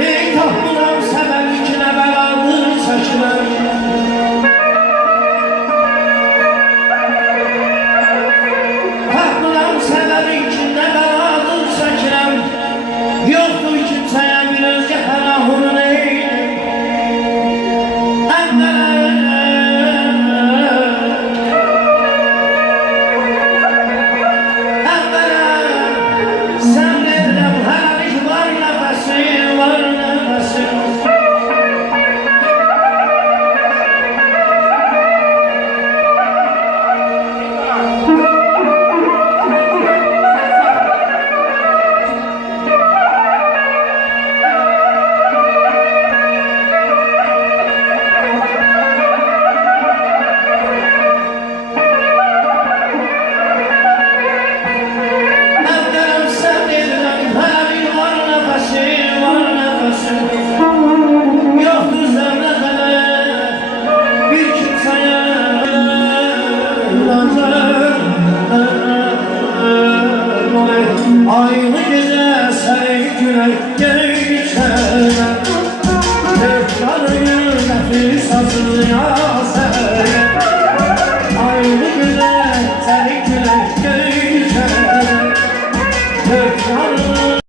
Ey tapıram səbəb ikinə bəladır çəkirəm. Tapıram səbəb ikinə bəladır çəkirəm. Yoxdur kimsəyə bir özgə fərahurun eyni. Aynı gece seni günek geçerem. Tekrarı nefis hazırlaya sen. Aynı gece seni günek geçerem. Tekrarı